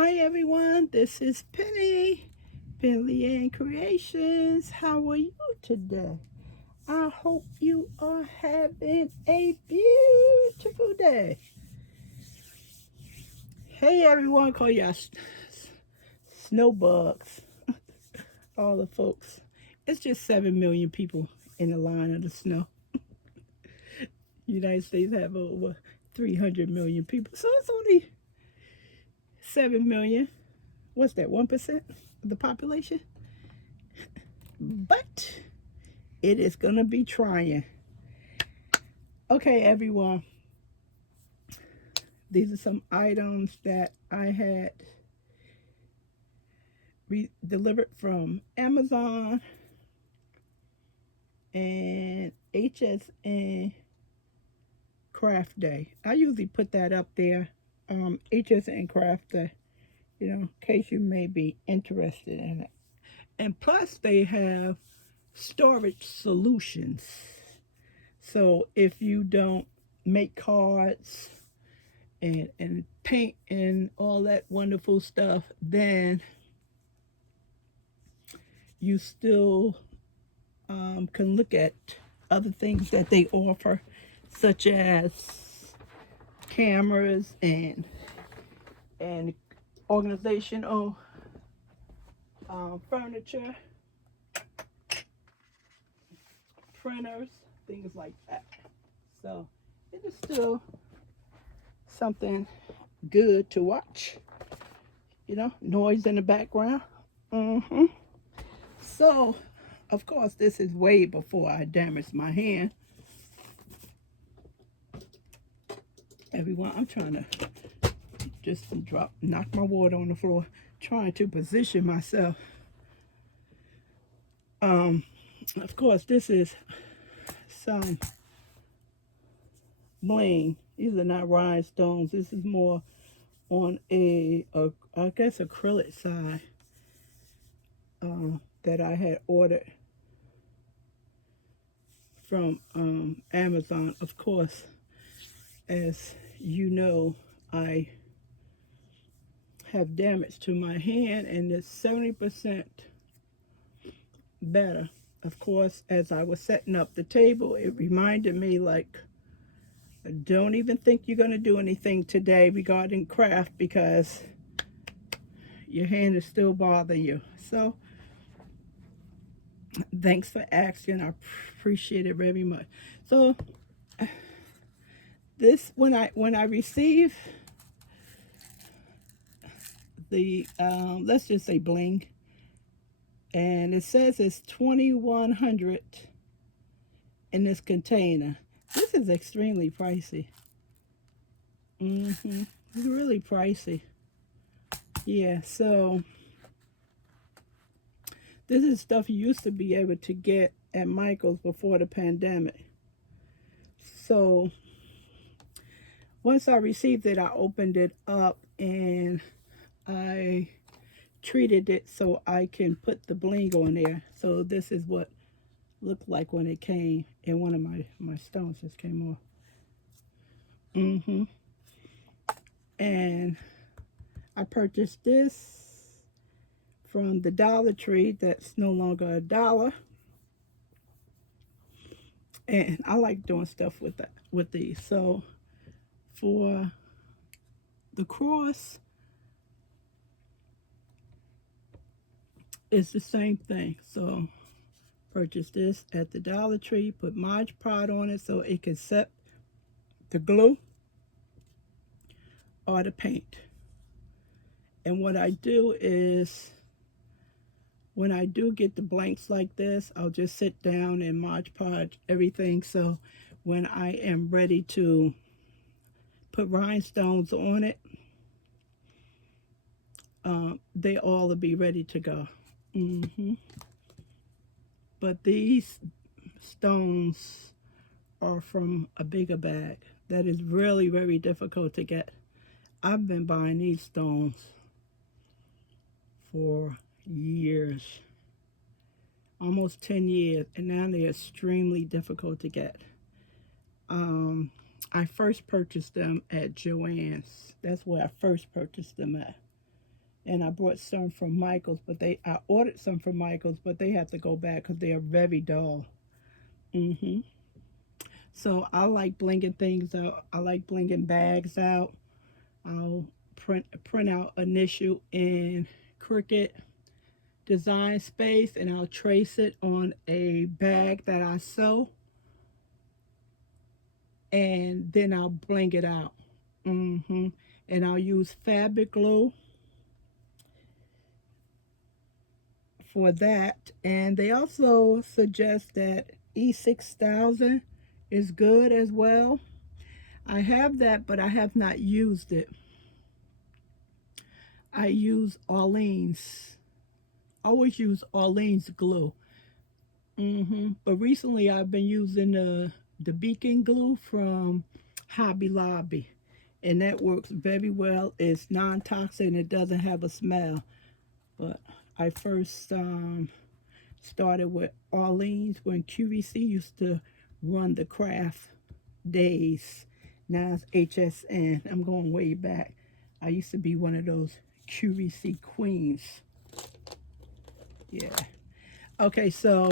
Hi everyone, this is Penley-Ann Creations. How are you today? I hope you are having a beautiful day. Hey everyone, call y'all snow bugs, all the folks. It's just 7 million people in the line of the snow. United States have over 300 million people, so it's only 7 million. What's that, 1% of the population? But it is gonna be trying. Okay, everyone. These are some items that I had delivered from Amazon and HSN Craft Day. I usually put that up there, HSN Craft Day, in case you may be interested in it. And plus, they have storage solutions. So if you don't make cards and paint and all that wonderful stuff, then you still can look at other things that they offer, such as cameras and organizational furniture, printers, things like that. So it is still something good to watch. Noise in the background. So, of course, this is way before I damaged my hand. Everyone, I'm trying to just knock my water on the floor, trying to position myself. Of course, this is some bling. These are not rhinestones. This is more on I guess, acrylic side that I had ordered from Amazon. Of course, as you know, I have damage to my hand, and it's 70% better. Of course, as I was setting up the table, it reminded me, like, don't even think you're going to do anything today regarding craft, because your hand is still bothering you. So thanks for asking. I appreciate it very much. So this, when I receive the let's just say bling, and it says it's 2,100 in this container. This is extremely pricey. It's really pricey. Yeah, so this is stuff you used to be able to get at Michael's before the pandemic. So once I received it, I opened it up and I treated it so I can put the bling on there. So this is what looked like when it came, and one of my stones just came off. And I purchased this from the Dollar Tree. That's no longer a dollar. And I like doing stuff with these. So for the cross, it's the same thing. So purchase this at the Dollar Tree, put Mod Podge on it so it can set the glue or the paint. And what I do is, when I do get the blanks like this, I'll just sit down and Mod Podge everything, so when I am ready to put rhinestones on it, they all will be ready to go. But these stones are from a bigger bag. That is really very difficult to get. I've been buying these stones for years, almost 10 years, and now they're extremely difficult to get. I first purchased them at Joann's. That's where I first purchased them at. And I brought some from Michael's, but I ordered some from Michael's, but they have to go back because they are very dull. So I like blinging things out. I like blinging bags out. I'll print out initial in Cricut Design Space, and I'll trace it on a bag that I sew, and then I'll bling it out. And I'll use fabric glue for that. And they also suggest that E6000 is good as well. I have that, but I have not used it. I use Orleans. Always use Orleans glue. But recently I've been using the beacon glue from Hobby Lobby, and that works very well. It's non-toxic and it doesn't have a smell. But I first started with Orleans when QVC used to run the craft days. Now it's HSN. I'm going way back. I used to be one of those QVC queens. Yeah. Okay, so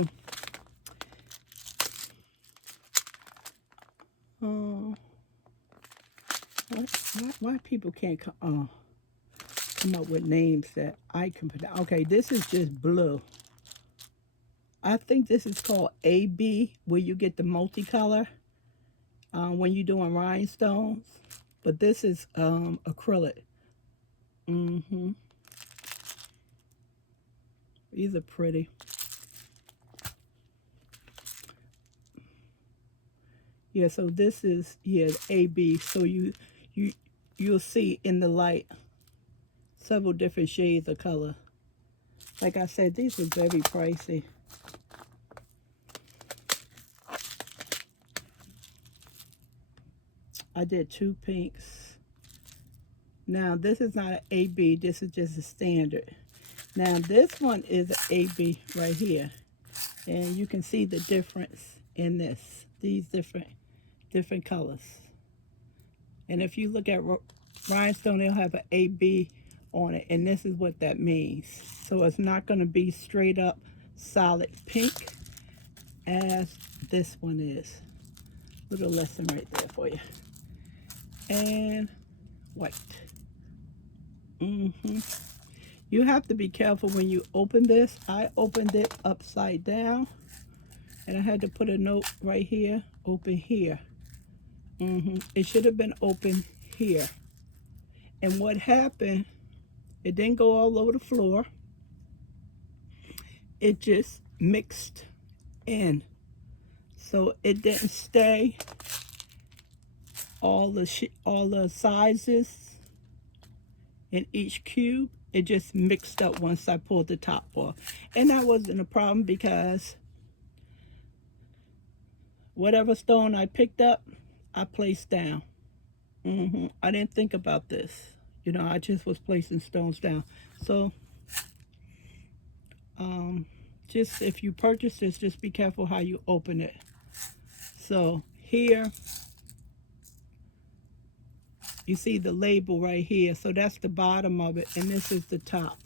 why people can't come up with names that I can pronounce? Okay, this is just blue. I think this is called AB, where you get the multicolor when you're doing rhinestones. But this is acrylic. These are pretty. Yeah, so this is AB. So you'll see in the light several different shades of color. Like I said, these are very pricey. I did 2 pinks. Now this is not an AB, this is just a standard. Now this one is an AB right here. And you can see the difference in these different colors. And if you look at rhinestone, they'll have an AB on it, and this is what that means. So it's not going to be straight up solid pink as this one is. Little lesson right there for you. And white. You have to be careful when you open this. I opened it upside down, and I had to put a note right here, open here. It should have been open here. And what happened, it didn't go all over the floor. It just mixed in. So it didn't stay all the sizes in each cube. It just mixed up once I pulled the top off. And that wasn't a problem because whatever stone I picked up, I placed down. I didn't think about this. You know, I just was placing stones down. So, just if you purchase this, just be careful how you open it. So here, you see the label right here. So that's the bottom of it, and this is the top.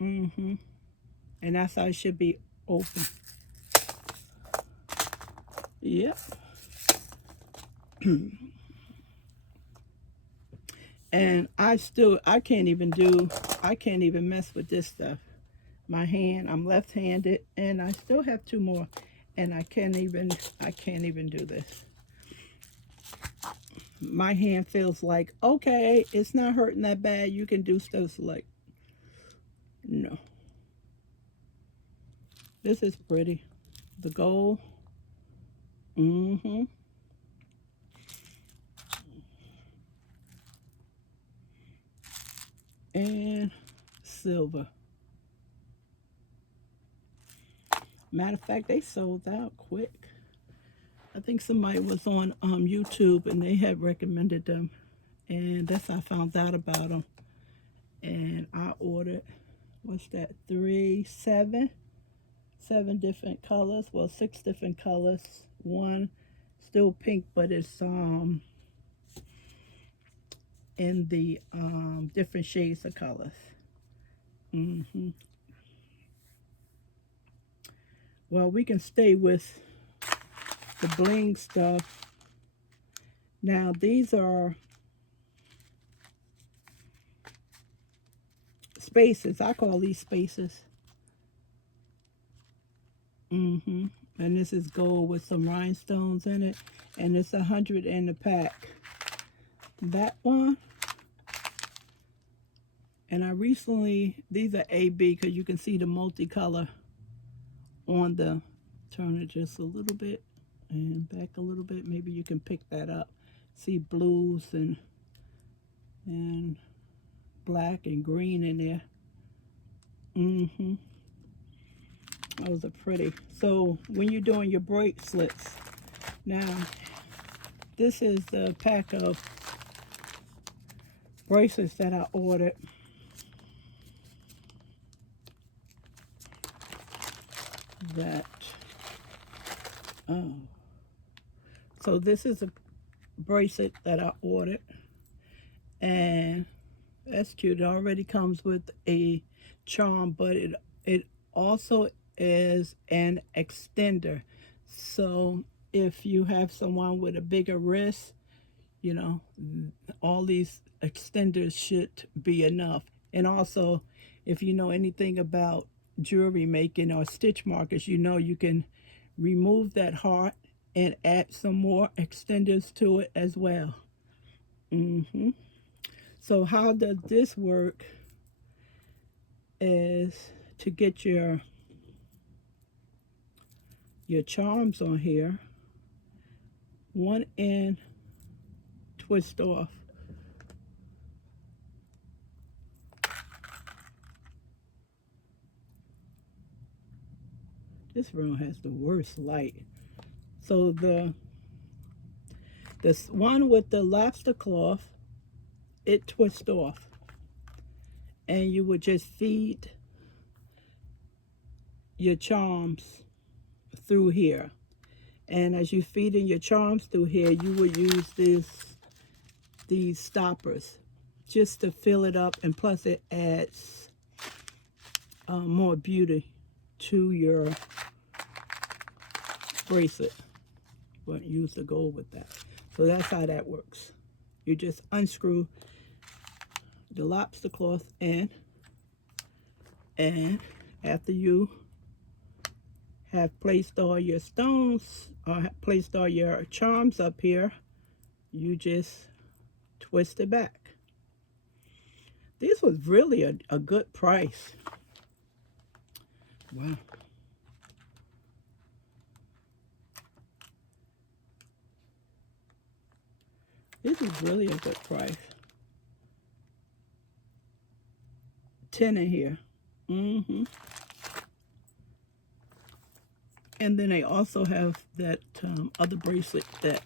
And that's how it should be open. Yep. And I can't even mess with this stuff. My hand, I'm left-handed, and I still have 2 more, and I can't even do this. My hand feels like, okay, it's not hurting that bad, you can do stuff. Like, no. This is pretty. The gold. And silver. Matter of fact, they sold out quick. I think somebody was on YouTube and they had recommended them, and that's how I found out about them. And I ordered, what's that, 7 different colors. Well, 6 different colors. One still pink, but it's in the different shades of colors. Well, we can stay with the bling stuff. Now, these are spaces. I call these spaces. And this is gold with some rhinestones in it. And it's 100 in the pack. That one. And I recently, these are AB because you can see the multicolor on the, turn it just a little bit and back a little bit. Maybe you can pick that up. See blues and black and green in there. Those are pretty. So when you're doing your bracelets, now this is the pack of bracelets that I ordered. So this is a bracelet that I ordered, and that's cute. It already comes with a charm, but it also is an extender. So if you have someone with a bigger wrist, you know, all these extenders should be enough. And also, if you know anything about jewelry making or stitch markers, you know you can remove that heart and add some more extenders to it as well. So how does this work is to get your charms on here, one end twist off. This room has the worst light. So this one with the lobster cloth, it twists off. And you would just feed your charms through here. And as you feed in your charms through here, you would use these stoppers just to fill it up. And plus it adds more beauty to your bracelet. But use the gold with that. So that's how that works. You just unscrew the lobster cloth in, and after you have placed all your stones or placed all your charms up here, you just twist it back. This was really a good price. Wow. This is really a good price. 10 in here. And then they also have that other bracelet that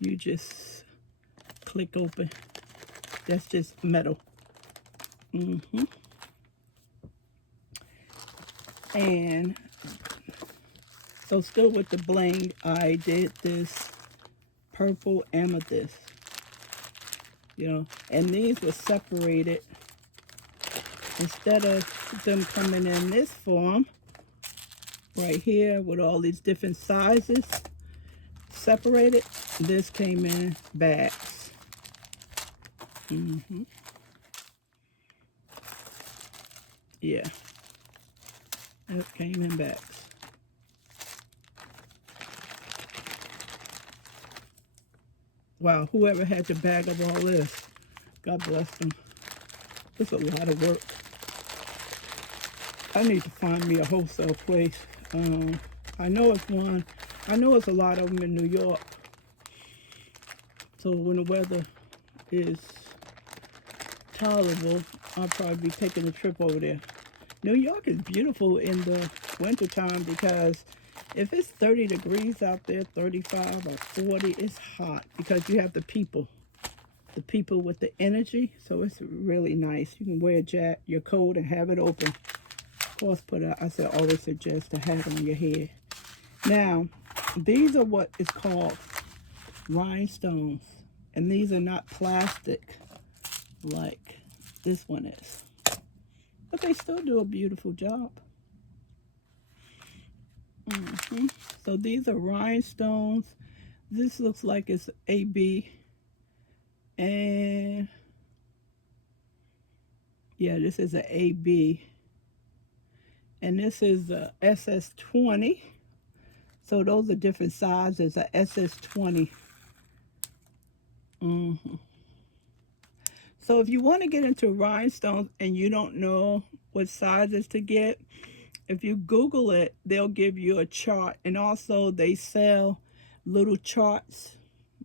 you just click open. That's just metal. And so still with the bling, I did this purple amethyst. You know, and these were separated. Instead of them coming in this form, right here with all these different sizes separated, this came in bags. Yeah, it came in bags. Wow, whoever had the bag of all this, God bless them. It's a lot of work. I need to find me a wholesale place. I know it's one. I know it's a lot of them in New York. So when the weather is tolerable, I'll probably be taking a trip over there. New York is beautiful in the wintertime because if it's 30 degrees out there, 35 or 40, it's hot because you have the people with the energy. So it's really nice. You can wear your coat and have it open. Of course, I always suggest to have it on your head. Now, these are what is called rhinestones. And these are not plastic. like this one is. But they still do a beautiful job. So these are rhinestones. This looks like it's AB. And yeah, this is an AB. And this is a SS20. So those are different sizes, a SS20. So if you want to get into rhinestones and you don't know what sizes to get, if you Google it, they'll give you a chart. And also they sell little charts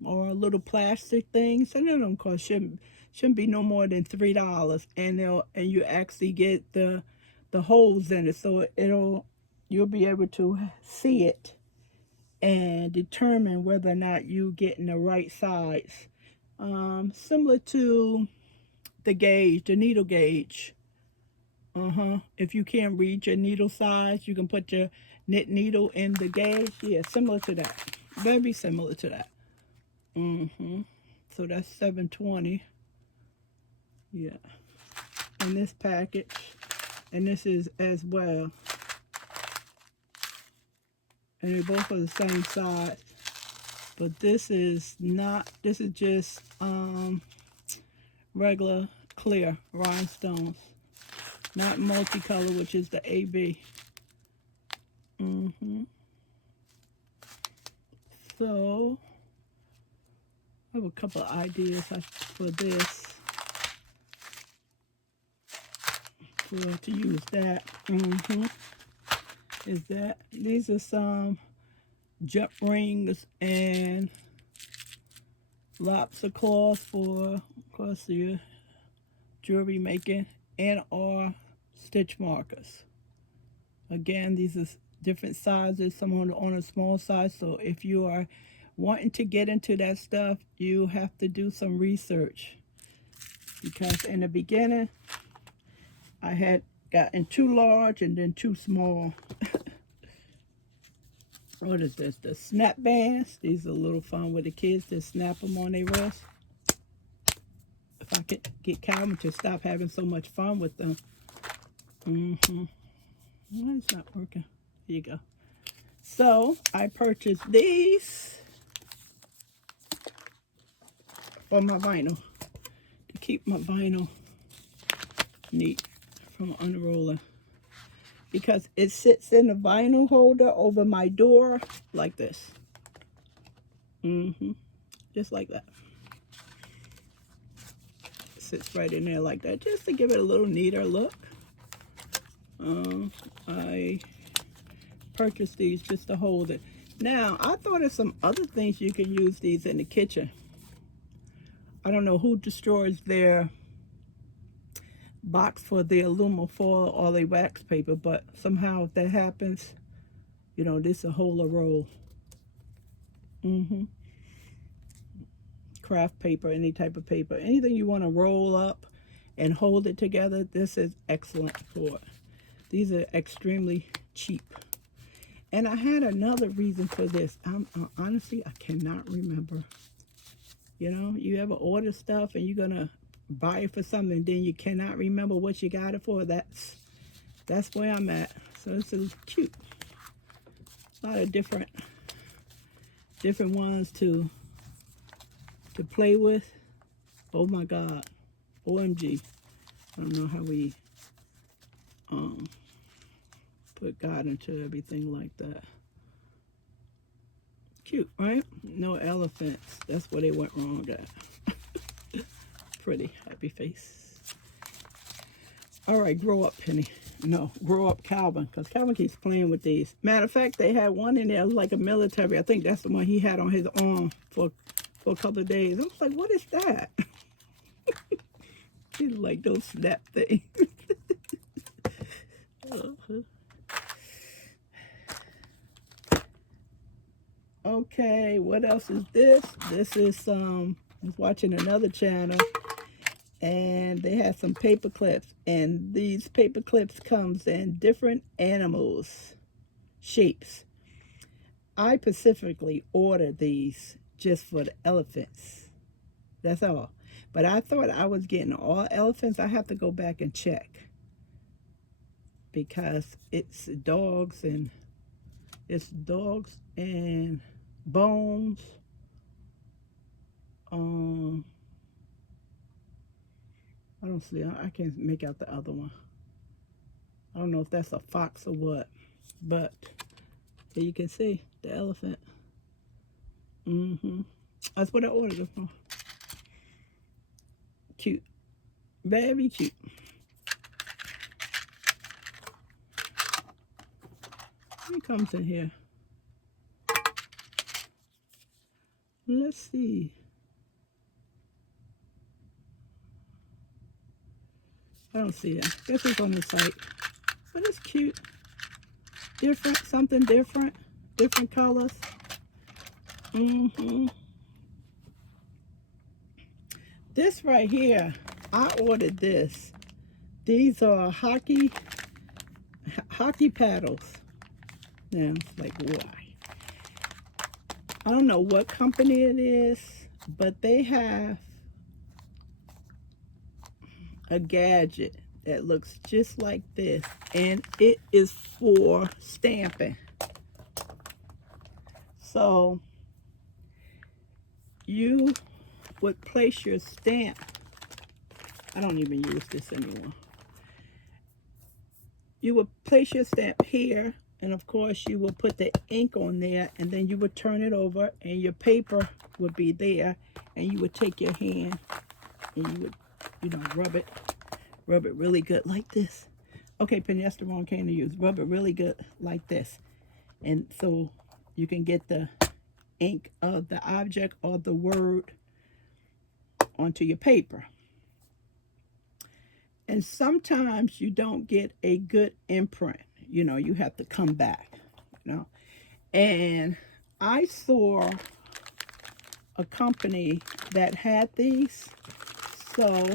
or little plastic things. Some of them cost shouldn't be no more than $3. And you actually get the holes in it, so you'll be able to see it and determine whether or not you're getting the right size. Similar to the gauge, the needle gauge. If you can't read your needle size, you can put your knit needle in the gauge. Yeah, similar to that. Very similar to that. So that's 720. Yeah. In this package. And this is as well. And they both are the same size. But this is not, this is just regular clear rhinestones. Not multicolor, which is the AB. So, I have a couple of ideas for this. To use that. Is that these are some jump rings and lots of cloth for, of course, your jewelry making, and or stitch markers. Again, these are different sizes, some on a small size. So if you are wanting to get into that stuff, you have to do some research, because in the beginning I had gotten too large and then too small. What is this? The snap bands. These are a little fun with the kids to snap them on their wrist. If I could get Calvin to stop having so much fun with them. Why it's not working? Here you go. So I purchased these for my vinyl, to keep my vinyl neat from unrolling, because it sits in the vinyl holder over my door like this. Just like that. It sits right in there like that, just to give it a little neater look. I purchased these just to hold it. Now, I thought of some other things you can use these in the kitchen. I don't know who destroys their box for the aluminum foil or the wax paper, but somehow if that happens, you know, this will hold a roll. Craft paper, any type of paper, anything you want to roll up and hold it together, this is excellent for it. These are extremely cheap. And I had another reason for this. Honestly, I cannot remember. You know, you ever order stuff and you're gonna buy it for something and then you cannot remember what you got it for? That's where I'm at. So this is cute. A lot of different ones to play with. Oh my God. OMG. I don't know how we put God into everything like that. Cute, right? No elephants. That's where they went wrong at. Pretty happy face. All right, grow up, Penny. No, grow up, Calvin, because Calvin keeps playing with these. Matter of fact, they had one in there like a military. I think that's the one he had on his arm for a couple of days. I was like, what is that? He like those snap things. Okay, what else is this? This is I was watching another channel, and they had some paper clips, and these paper clips comes in different animals, shapes. I specifically ordered these just for the elephants. That's all. But I thought I was getting all elephants. I have to go back and check because it's dogs and bones. I don't see. I can't make out the other one. I don't know if that's a fox or what, but here you can see the elephant. That's what I ordered it for. Cute, very cute. He comes in here. Let's see. I don't see it. This is on the site, but it's cute. Different, something different, different colors. This right here, I ordered this. These are hockey paddles. Now it's like, why? I don't know what company it is, but they have a gadget that looks just like this, and it is for stamping. So you would place your stamp. I don't even use this anymore. You would place your stamp here, and of course you will put the ink on there, and then you would turn it over and your paper would be there, and you would take your hand and you would, you know, rub it really good like this. Okay, Penny, that's the wrong cane to use. Rub it really good like this, and so you can get the ink of the object or the word onto your paper. And sometimes you don't get a good imprint. You know, you have to come back, you know. And I saw a company that had these. So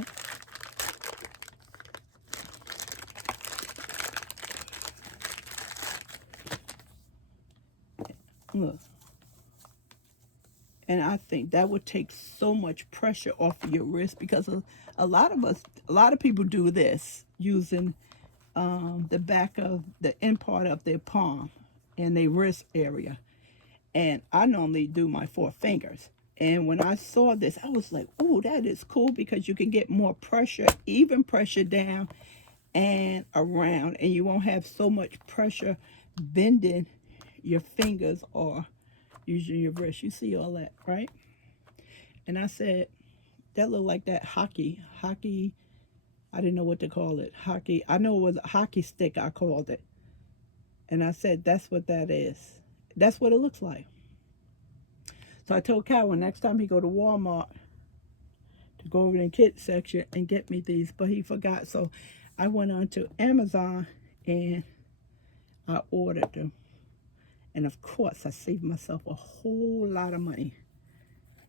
look. And I think that would take so much pressure off of your wrist, because a lot of people do this using the back of the end part of their palm and their wrist area. And I normally do my 4 fingers. And when I saw this, I was like, oh, that is cool, because you can get more pressure, even pressure down and around, and you won't have so much pressure bending your fingers or using your wrist. You see all that, right? And I said, that looked like that hockey. I didn't know what to call it. Hockey. I know it was a hockey stick, I called it. And I said, that's what that is. That's what it looks like. So I told Calvin next time he go to Walmart to go over in the kids section and get me these, but he forgot. So I went on to Amazon and I ordered them. And of course, I saved myself a whole lot of money.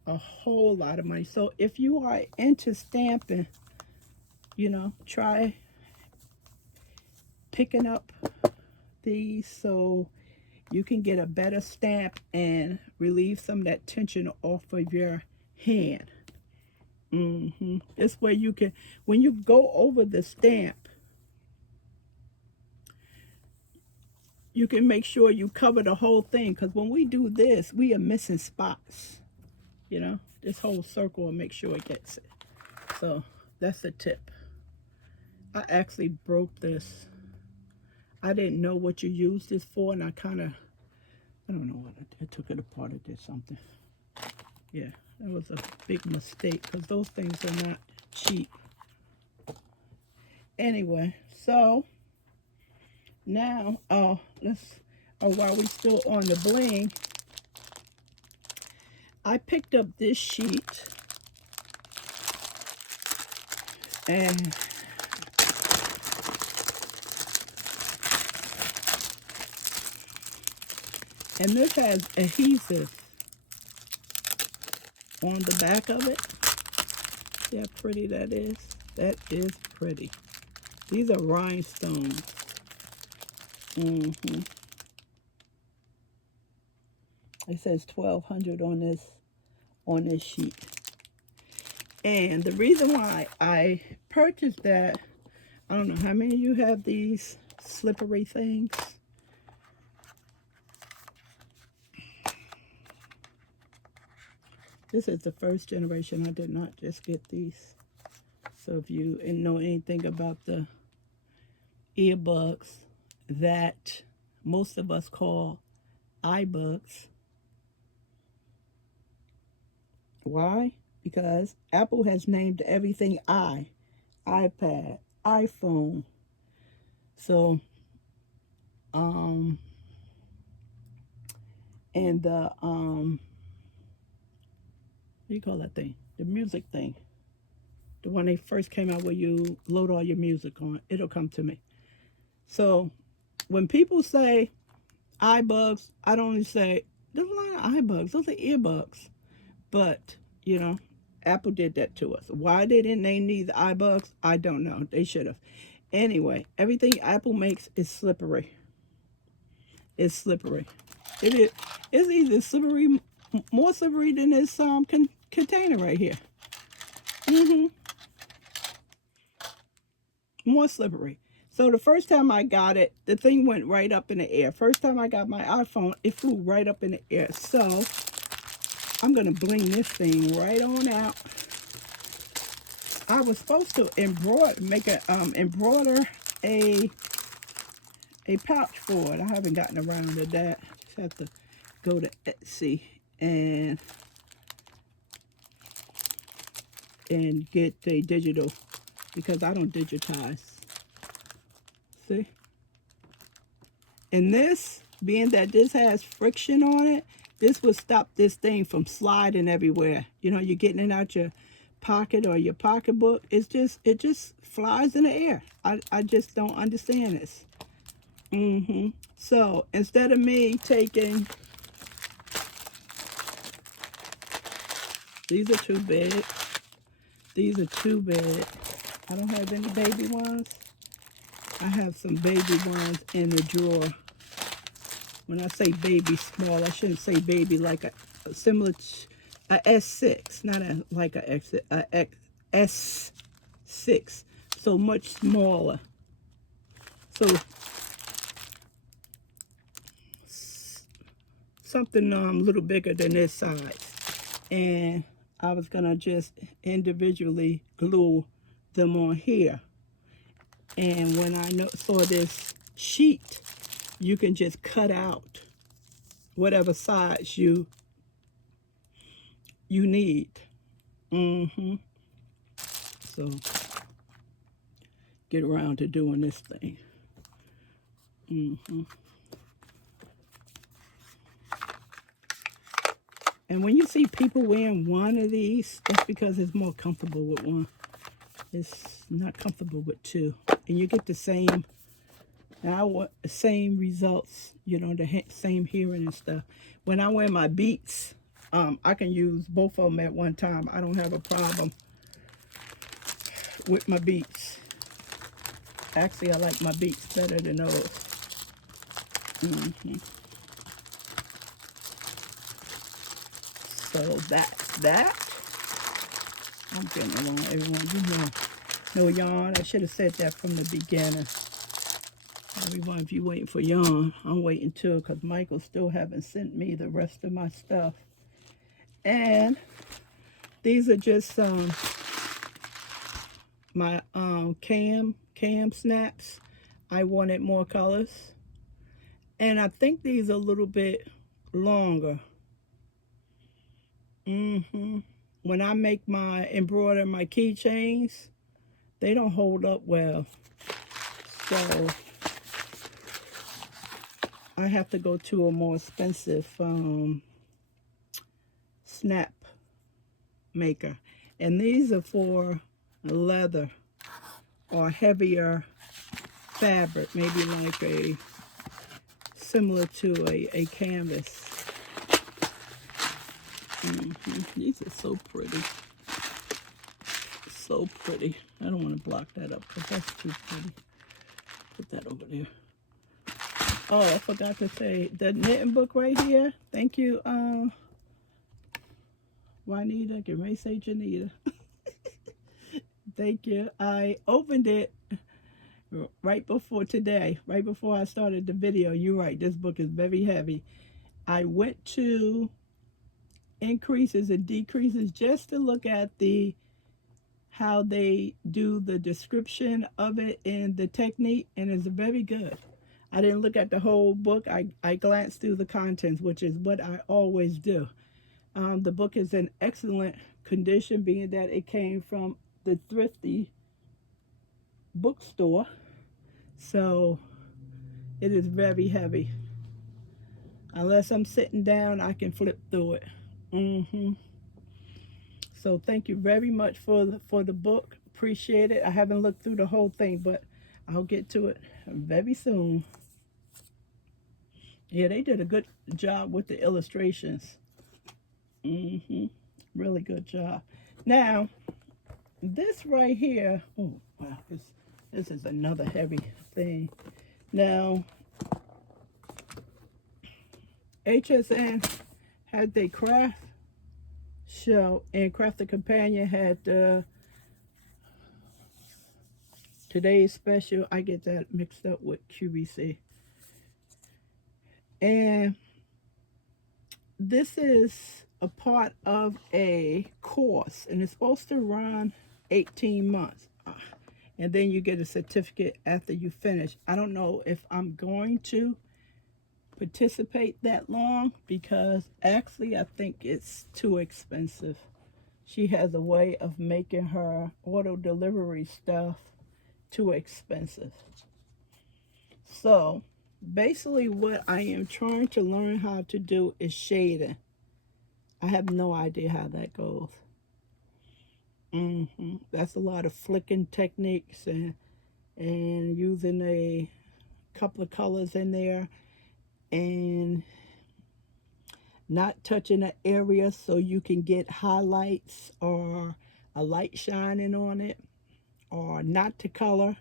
A whole lot of money. So if you are into stamping, you know, try picking up these so you can get a better stamp and relieve some of that tension off of your hand. This way you can, when you go over the stamp, you can make sure you cover the whole thing, because when we do this, we are missing spots. You know, this whole circle will make sure it gets it. So that's a tip. I actually broke this. I didn't know what you used this for, and I don't know what I took it apart. I did something. Yeah, that was a big mistake, because those things are not cheap. Anyway, so now, while we still on the bling, I picked up this sheet, and this has adhesive on the back of it. See how pretty that is? That is pretty. These are rhinestones. It says 1,200 on this sheet. And the reason why I purchased that, I don't know how many of you have these slippery things. This is the first generation. I did not just get these. So if you know anything about the earbuds that most of us call iBuds. Why? Because Apple has named everything iPad, iPhone. So, and the, what do you call that thing? The music thing. The one they first came out where you load all your music on. It'll come to me. So, when people say iBugs, I don't say, there's a lot of iBugs. Those are earbuds. But, you know, Apple did that to us. Why didn't they need the iBugs? I don't know. They should have. Anyway, everything Apple makes is slippery. It's slippery. It is. It's either slippery, more slippery than this container right here. More slippery. So the first time I got it, the thing went right up in the air. First time I got my iPhone, it flew right up in the air. So I'm going to bling this thing right on out. I was supposed to embroider a pouch for it. I haven't gotten around to that. Just have to go to Etsy and get a digital, because I don't digitize. See? And this, being that this has friction on it, this will stop this thing from sliding everywhere. You know, you're getting it out your pocket or your pocketbook. It just flies in the air. I just don't understand this. So instead of me taking, these are too big. These are too big. I don't have any baby ones. I have some baby ones in the drawer. When I say baby small, I shouldn't say baby like a similar to a S6, not like a S6. So much smaller. So something a little bigger than this size. And I was gonna just individually glue them on here. And when I saw this sheet, you can just cut out whatever size you need. So get around to doing this thing. And when you see people wearing one of these, that's because it's more comfortable with one. It's not comfortable with two. And you get the same, same results, you know, the same hearing and stuff. When I wear my Beats, I can use both of them at one time. I don't have a problem with my Beats. Actually, I like my Beats better than those. So that's that. I'm getting along, everyone. You know, no yarn. I should have said that from the beginning. Everyone, if you're waiting for yarn, I'm waiting too, because Michael still haven't sent me the rest of my stuff. And these are just my cam snaps. I wanted more colors. And I think these are a little bit longer. When I embroider my keychains, they don't hold up well. So I have to go to a more expensive snap maker. And these are for leather or heavier fabric, maybe like similar to a canvas. These are so pretty. So pretty. I don't want to block that up because that's too pretty. Put that over there. Oh, I forgot to say, the knitting book right here. Thank you, Juanita. Can I say Janita? Thank you. I opened it right before today, right before I started the video. You're right, this book is very heavy. I went to increases and decreases just to look at the how they do the description of it and the technique, and it's very good. I didn't look at the whole book. I glanced through the contents, which is what I always do. The book is in excellent condition, being that it came from the thrifty bookstore. So it is very heavy. Unless I'm sitting down, I can flip through it. So thank you very much for the book. Appreciate it. I haven't looked through the whole thing, but I'll get to it very soon. Yeah, they did a good job with the illustrations. Really good job. Now, this right here, oh wow, this is another heavy thing. Now, HSN had their craft show, and Craft the Companion had today's special. I get that mixed up with QVC. And this is a part of a course, and it's supposed to run 18 months. And then you get a certificate after you finish. I don't know if I'm going to participate that long, because actually I think it's too expensive. She has a way of making her auto delivery stuff too expensive. So basically what I am trying to learn how to do is shading. I have no idea how that goes. That's a lot of flicking techniques and using a couple of colors in there and not touching an area so you can get highlights or a light shining on it, or not to color,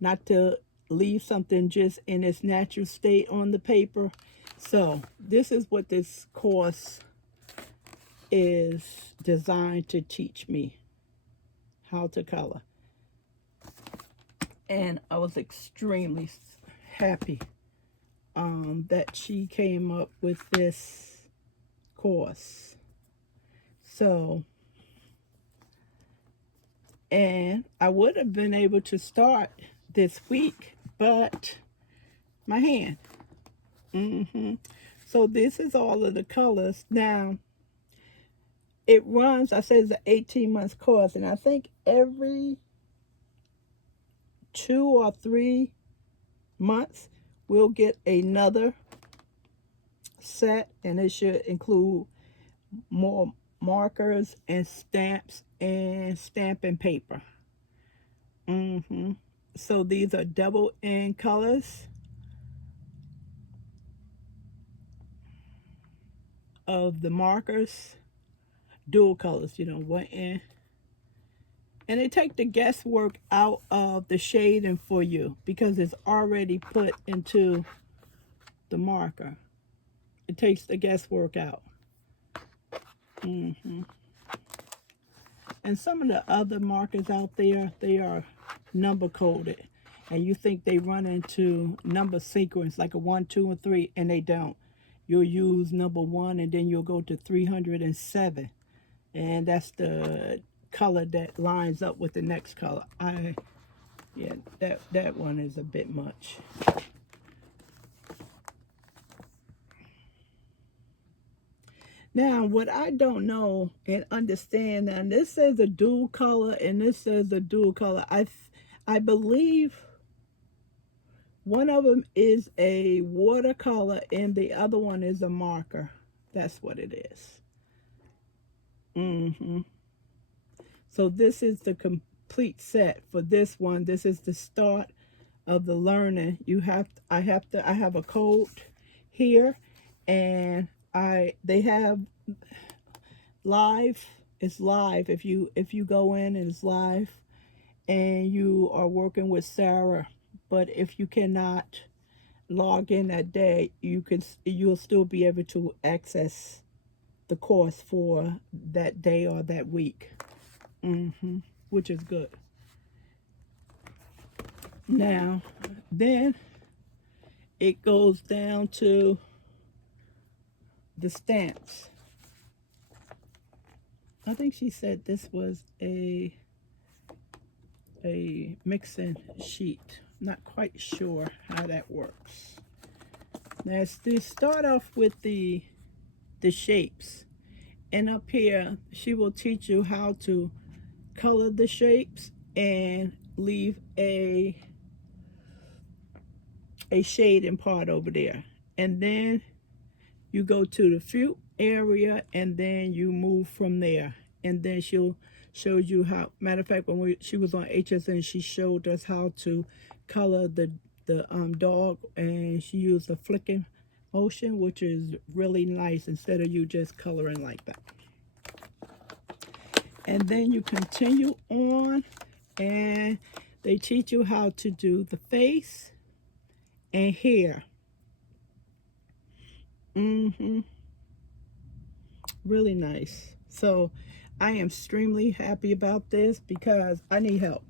not to leave something just in its natural state on the paper. So this is what this course is designed to teach me, how to color. And I was extremely happy that she came up with this course. So, and I would have been able to start this week, but my hand. So this is all of the colors. Now, it runs, I said it's an 18-month course, and I think every 2 or 3 months we'll get another set, and it should include more markers and stamps and stamping paper. So these are double end colors of the markers, dual colors, you know, one end. And they take the guesswork out of the shading for you because it's already put into the marker. It takes the guesswork out. And some of the other markers out there, they are number coded, and you think they run into number sequence like a 1, 2, and 3, and they don't. You'll use number 1, and then you'll go to 307, and that's the color that lines up with the next color. Yeah, that one is a bit much. Now, what I don't know and understand, now this says a dual color and this says a dual color. I believe one of them is a watercolor and the other one is a marker. That's what it is. So this is the complete set for this one. This is the start of the learning. I have a code here, and they have live. It's live. If you go in, and it's live, and you are working with Sarah. But if you cannot log in that day, you'll still be able to access the course for that day or that week. which is good. Now, then it goes down to the stamps. I think she said this was a mixing sheet. Not quite sure how that works. Now, to start off with the shapes. And up here, she will teach you how to color the shapes and leave a shading part over there. And then you go to the fruit area and then you move from there. And then she'll show you how, matter of fact, when she was on HSN, she showed us how to color the dog, and she used a flicking motion, which is really nice instead of you just coloring like that. And then you continue on and they teach you how to do the face and hair. Really nice. So I am extremely happy about this because I need help.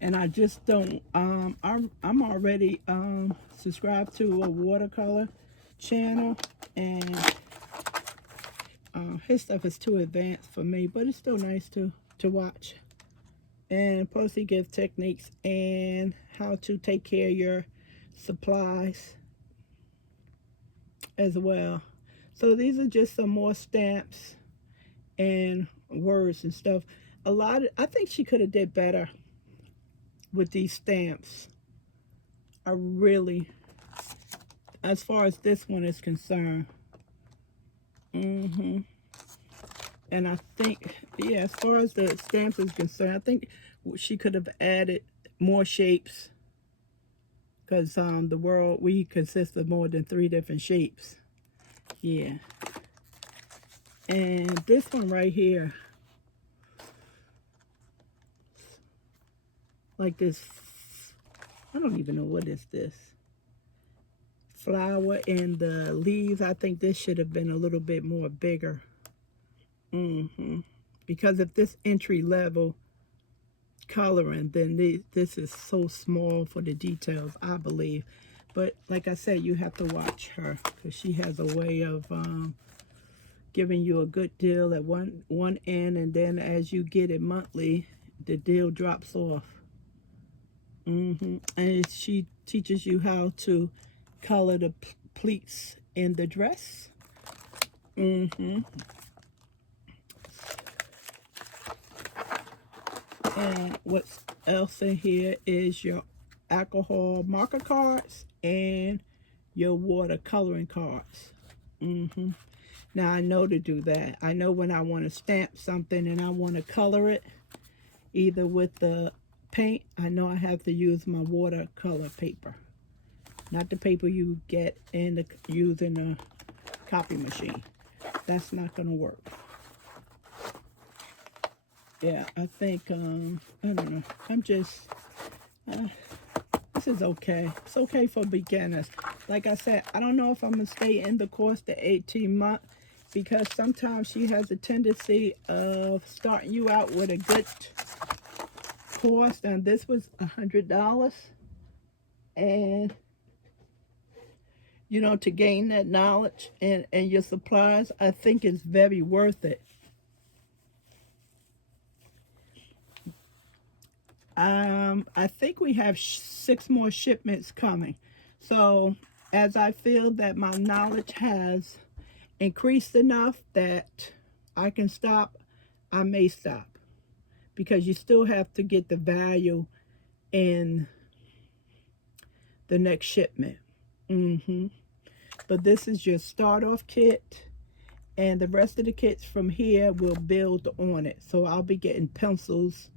And I just don't, I'm already subscribed to a watercolor channel, and his stuff is too advanced for me, but it's still nice to watch. And plus he gives techniques and how to take care of your supplies as well. So these are just some more stamps and words and stuff. I think she could have did better with these stamps. I really, as far as this one is concerned. And I think, yeah, as far as the stamps is concerned, I think she could have added more shapes, because the world, we consist of more than 3 different shapes. Yeah. And this one right here, like this, I don't even know what is this. Flower and the leaves. I think this should have been a little bit more bigger. Because if this entry level coloring, then this is so small for the details, I believe. But like I said, you have to watch her, because she has a way of giving you a good deal at one end, and then as you get it monthly, the deal drops off. And she teaches you how to color the pleats in the dress. And what else in here is your alcohol marker cards and your watercoloring cards. Now I know to do that. I know when I want to stamp something and I want to color it, either with the paint, I know I have to use my watercolor paper, not the paper you get in using a copy machine. That's not gonna work. Yeah, I think I don't know. I'm just this is okay. It's okay for beginners. Like I said, I don't know if I'm gonna stay in the course the 18 months, because sometimes she has a tendency of starting you out with a good course. And this was $100, and you know, to gain that knowledge and your supplies, I think it's very worth it. I think we have 6 more shipments coming. So as I feel that my knowledge has increased enough that I can stop, I may stop, because you still have to get the value in the next shipment. But this is your start off kit, and the rest of the kits from here will build on it. So I'll be getting pencils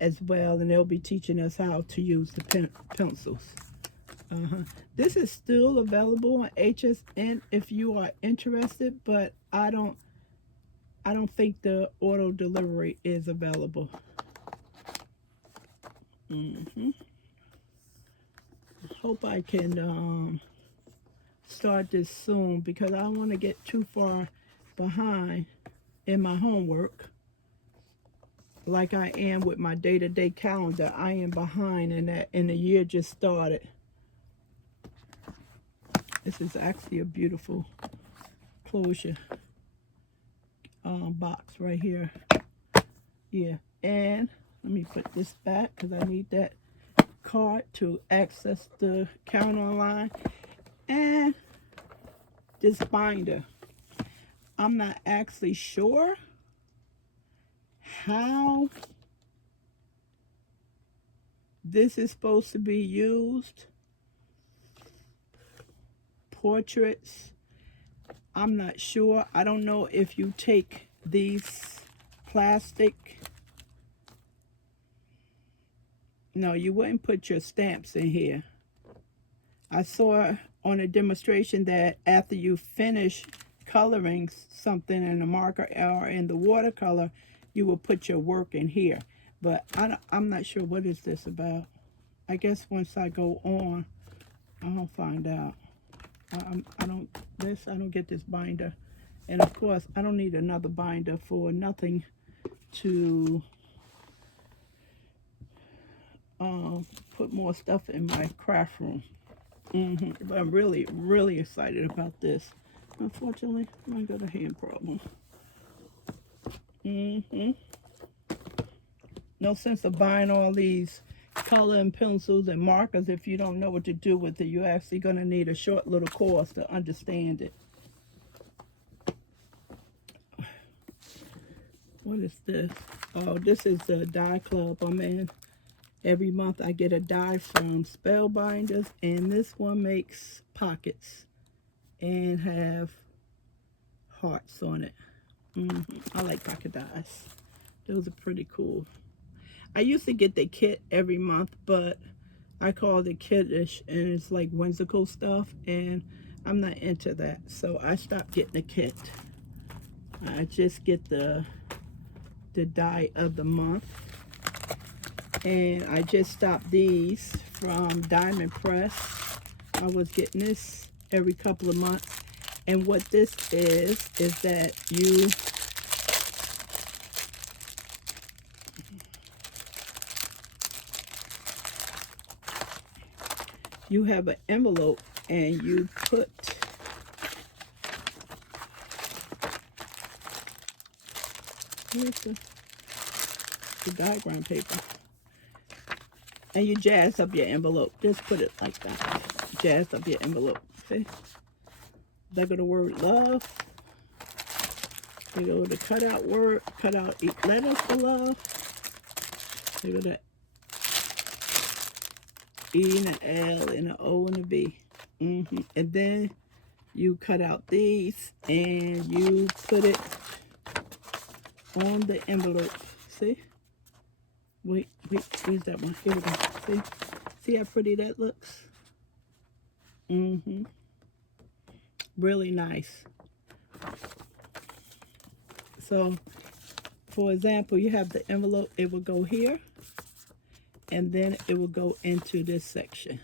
as well, and they'll be teaching us how to use the pencils. This is still available on HSN if you are interested, but I don't think the auto delivery is available. Hope I can start this soon, because I don't want to get too far behind in my homework. like I am with my day-to-day calendar. I am behind in that, and the year just started. This is actually a beautiful closure box right here. Yeah, and let me put this back because I need that card to access the count online. And this binder, I'm not actually sure how this is supposed to be used. Portraits, I'm not sure. I don't know if you take these plastic, no, you wouldn't put your stamps in here. I saw on a demonstration that after you finish coloring something in the marker or in the watercolor, you will put your work in here. But I'm not sure what is this about. I guess once I go on, I'll find out. I don't get this binder. And of course, I don't need another binder for nothing to put more stuff in my craft room. But I'm really, really excited about this. Unfortunately, I got a hand problem. No sense of buying all these coloring pencils and markers if you don't know what to do with it. You're actually going to need a short little course to understand it. What is this? Oh, this is the die club I'm in. Every month I get a die from Spellbinders, and this one makes pockets and have hearts on it. I like pocket dies. Those are pretty cool. I used to get the kit every month, but I call it kiddish, and it's like whimsical stuff, and I'm not into that. So I stopped getting the kit. I just get the die of the month. And I just stopped these from Diamond Press. I was getting this every couple of months. And what this is that you have an envelope and you put the diagram paper. And you jazz up your envelope. Just put it like that. Jazz up your envelope. See? There go the word love. There go the cutout word. Cut out letters for love. There go the E and an L and an O and a B. And then you cut out these and you put it on the envelope. See? Wait, where's that one? Here we go. See how pretty that looks? Really nice. So, for example, you have the envelope, it will go here, and then it will go into this section.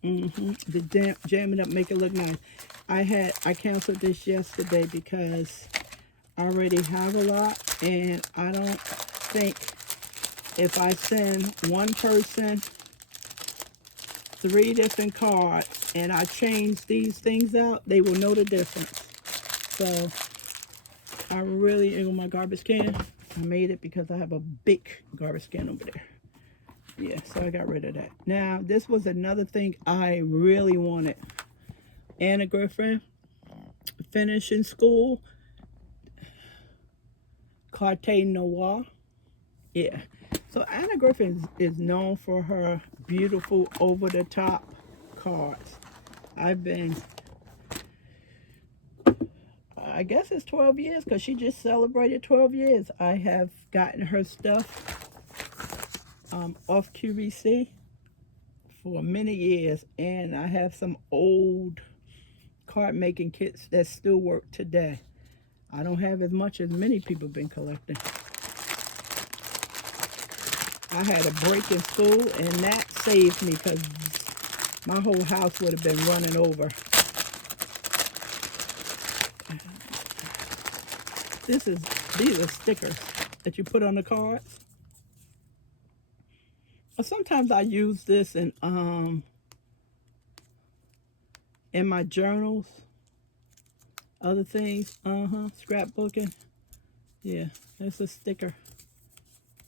The jam it up, make it look nice. I canceled this yesterday because I already have a lot, and I don't think if I send one person 3 different cards and I change these things out, they will know the difference. So I really, in my garbage can, I made it because I have a big garbage can over there. Yeah, so I got rid of that. Now, this was another thing I really wanted. Anna Griffin, finishing school, Carte Noir. Yeah. So Anna Griffin is known for her beautiful over-the-top cards. I've been, I guess it's 12 years because she just celebrated 12 years. I have gotten her stuff off QVC for many years, and I have some old card making kits that still work today. I don't have as much as many people been collecting. I had a break in school, and that saved me because my whole house would have been running over. These are stickers. that you put on the cards. Sometimes I use this in my journals, other things, scrapbooking. Yeah, that's a sticker,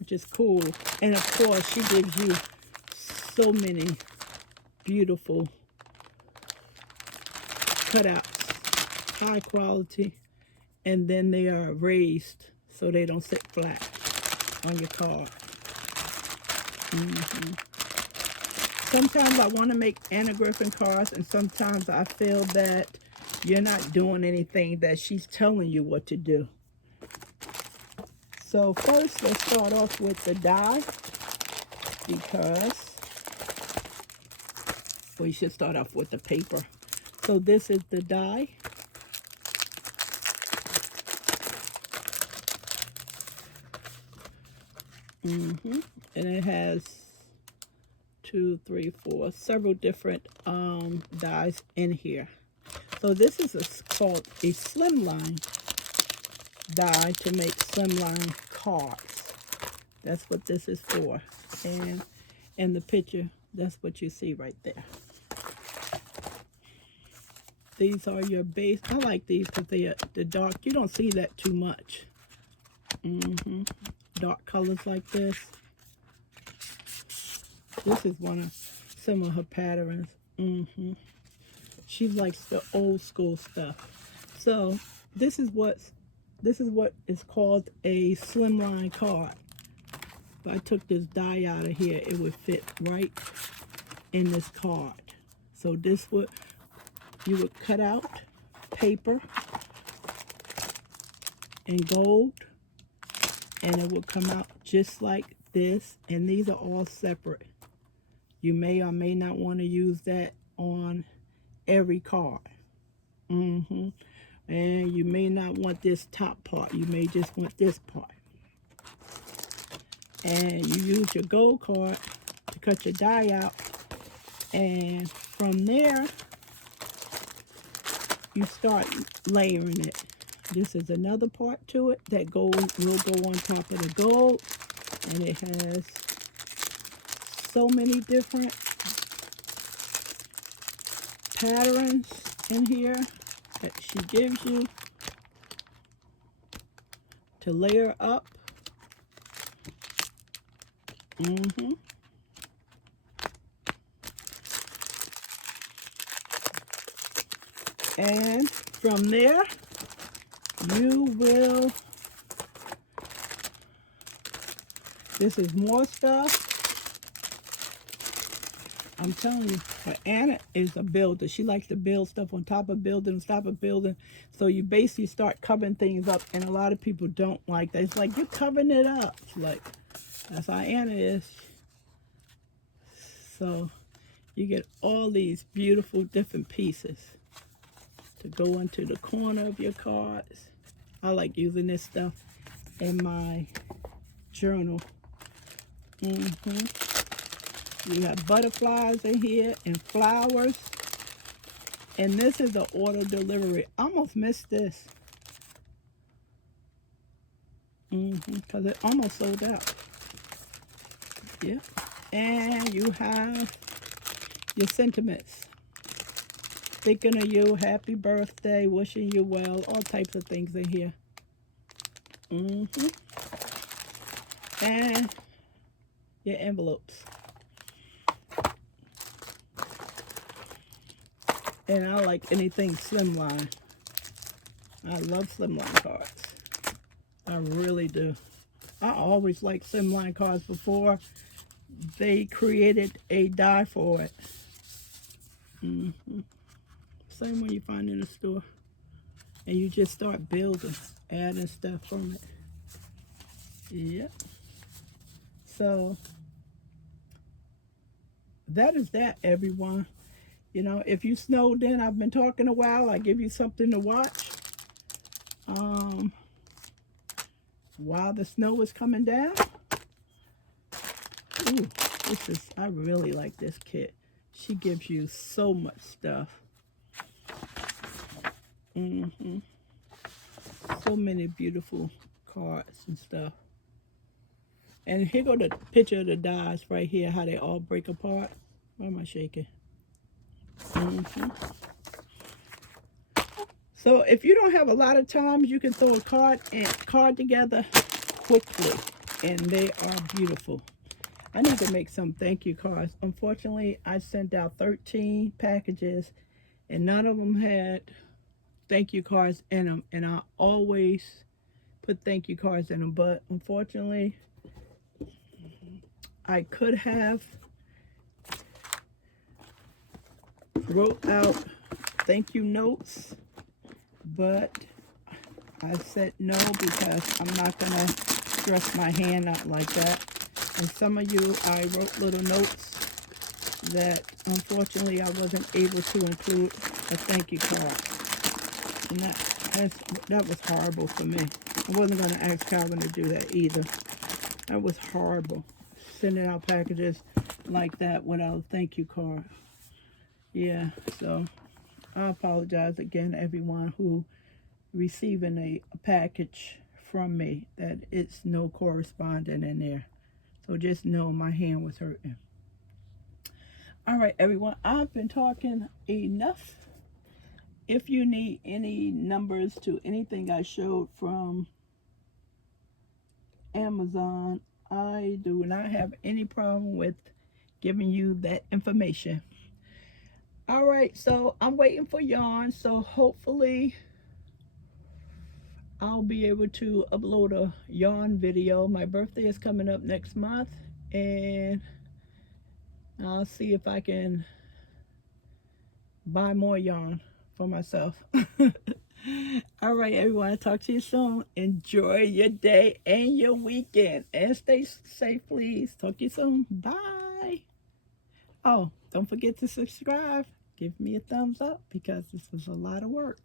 which is cool. And of course, she gives you so many beautiful cutouts, high quality, and then they are raised so they don't sit flat on your card. Sometimes I want to make Anna Griffin cards, and sometimes I feel that you're not doing anything, that she's telling you what to do. So first, let's start off with the die, because we should start off with the paper. So this is the die. And it has 2, 3, 4, several different dies in here. So this is called a Slimline die to make Slimline cards. That's what this is for. And in the picture, that's what you see right there. These are your base. I like these because they are the dark. You don't see that too much. Dark colors like this. This is one of some of her patterns. She likes the old school stuff. So this is what is called a Slimline card. If I took this die out of here, it would fit right in this card. So this would, you would cut out paper in gold, and it will come out just like this. And these are all separate. You may or may not want to use that on every card. And you may not want this top part. You may just want this part. And you use your gold card to cut your die out. And from there, you start layering it. This is another part to it. That gold will go on top of the gold. And it has so many different patterns in here that she gives you to layer up. And from there, you will, this is more stuff. I'm telling you, but Anna is a builder. She likes to build stuff on top of building, on top of building. So you basically start covering things up, and a lot of people don't like that. It's like, you're covering it up. It's like, that's how Anna is. So you get all these beautiful different pieces to go into the corner of your cards. I like using this stuff in my journal. You have butterflies in here and flowers. And this is the order delivery. I almost missed this. Because it almost sold out. Yeah. And you have your sentiments. Thinking of you, happy birthday, wishing you well, all types of things in here. And your envelopes. And I like anything Slimline. I love Slimline cards. I really do. I always liked Slimline cards before they created a die for it. Same one you find in the store. And you just start building, adding stuff from it. Yep. So that is that, everyone. You know, if you snowed in, I've been talking a while, I give you something to watch. While the snow is coming down. Ooh, this is, I really like this kit. She gives you so much stuff. So many beautiful cards and stuff. And here go the picture of the dies right here, how they all break apart. Why am I shaking? So if you don't have a lot of time, you can throw a card together quickly, and they are beautiful. I need to make some thank you cards. Unfortunately, I sent out 13 packages, and none of them had thank you cards in them. And I always put thank you cards in them, but unfortunately, I could have wrote out thank you notes, but I said no because I'm not going to stress my hand out like that. And some of you, I wrote little notes that unfortunately I wasn't able to include a thank you card. And that was horrible for me. I wasn't going to ask Calvin to do that either. That was horrible, sending out packages like that without a thank you card. Yeah, so I apologize again, everyone who receiving a package from me, that it's no correspondent in there. So just know my hand was hurting. All right, everyone, I've been talking enough. If you need any numbers to anything I showed from Amazon, I do not have any problem with giving you that information. All right, so I'm waiting for yarn, so hopefully I'll be able to upload a yarn video. My birthday is coming up next month, and I'll see if I can buy more yarn for myself. All right, everyone, I'll talk to you soon. Enjoy your day and your weekend, and stay safe, please. Talk to you soon. Bye. Oh, don't forget to subscribe. Give me a thumbs up because this was a lot of work.